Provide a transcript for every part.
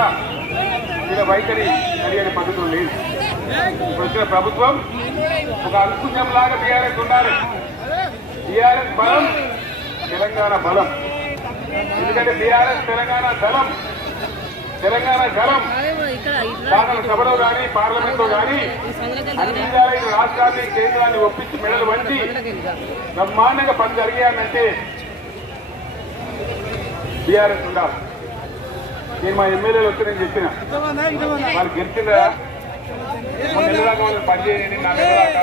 కూడా వీళ్ళ వైఖరి సరియని పద్ధతులు లేదు వచ్చిన ప్రభుత్వం ఒక అంకుశం లాగా బీఆర్ఎస్ ఉండాలి. టీఆర్ఎస్ బలం తెలంగాణ బలం. ఎందుకంటే టీఆర్ఎస్ తెలంగాణ దళం. తెలంగాణ గలం శాసన సభలో కానీ పార్లమెంట్లో కానీ అన్ని విధాలైన రాష్ట్రాన్ని కేంద్రాన్ని ఒప్పించి మెడలు వంచి బ్రహ్మాండంగా పని జరిగాయంటే బీఆర్ఎస్ ఉండాలి. నేను మా ఎమ్మెల్యేలు వచ్చి నేను చెప్పిన. వాళ్ళు గెలిచిందా పనిచేయండి నెలల దాకా వాళ్ళు నా నెల దాకా.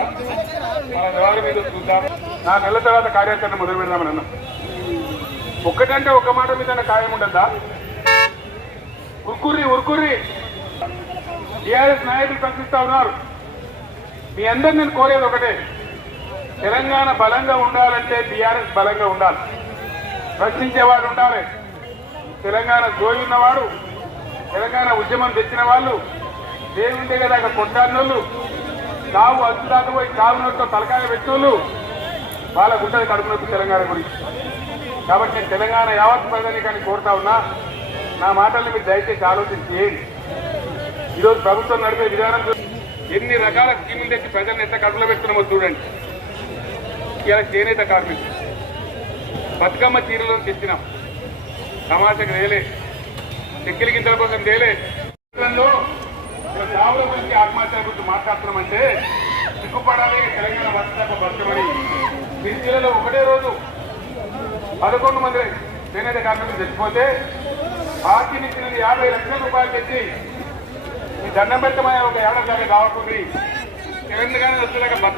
మన వ్యవహారం మీద చూద్దాం. నా నెల తర్వాత కార్యాచరణ మొదలు పెడదామని అన్నాం. ఒక్కటంటే ఒక్క మాట మీద ఖాయం ఉండద్దా? ఉరుకుర్రి ఉరుకుర్రి. టీఆర్ఎస్ నాయకులు ప్రశ్నిస్తా ఉన్నారు. మీ అందరు నేను కోరేది ఒకటే. తెలంగాణ బలంగా ఉండాలంటే టీఆర్ఎస్ బలంగా ఉండాలి. ప్రశ్నించేవాడు ఉండాలి. తెలంగాణ జోయి ఉన్నవాడు తెలంగాణ ఉద్యమం తెచ్చిన వాళ్ళు దేవుండే కదా అక్కడ కొట్టాడినోళ్ళు కావు అంచు దాకా పోయి కావు నోట్లో తలకాయ పెట్టినోళ్ళు వాళ్ళకు ఉంటుంది కడుపు తెలంగాణ గురించి. కాబట్టి నేను తెలంగాణ యావత్ ప్రజానికాన్ని కోరుతా ఉన్నా నా మాటల్ని మీరు దయచేసి ఆలోచించి చేయండి ఈరోజు ప్రభుత్వం నడిపే విధానం ఎన్ని రకాల స్కీములు తెచ్చి ప్రజలను ఎంత కడుపులో పెడుతున్నామో చూడండి. ఇలా చేనేత కార్మికులు. బతుకమ్మ చీరలను తెచ్చినాం. సమాజకు తేలే. చెక్కిల గింజల కోసం తేలే. లో చావుల గురించి ఆత్మహత్యల గురించి మాట్లాడుతున్నామంటే సిగ్గుపడాలి తెలంగాణ బతుకమ్మ బతుకమని సిరిసిల్లలో ఒకటే రోజు పదకొండు మంది చేనేత కార్మికులు చచ్చిపోతే పార్టీ నుంచి ఇచ్చిన యాభై లక్షల రూపాయలు తెచ్చి ఈ దండం పెట్టమనే ఒక ఏడాది దాకా కావకుండా తెలంగాణ వచ్చేదాకా బతుక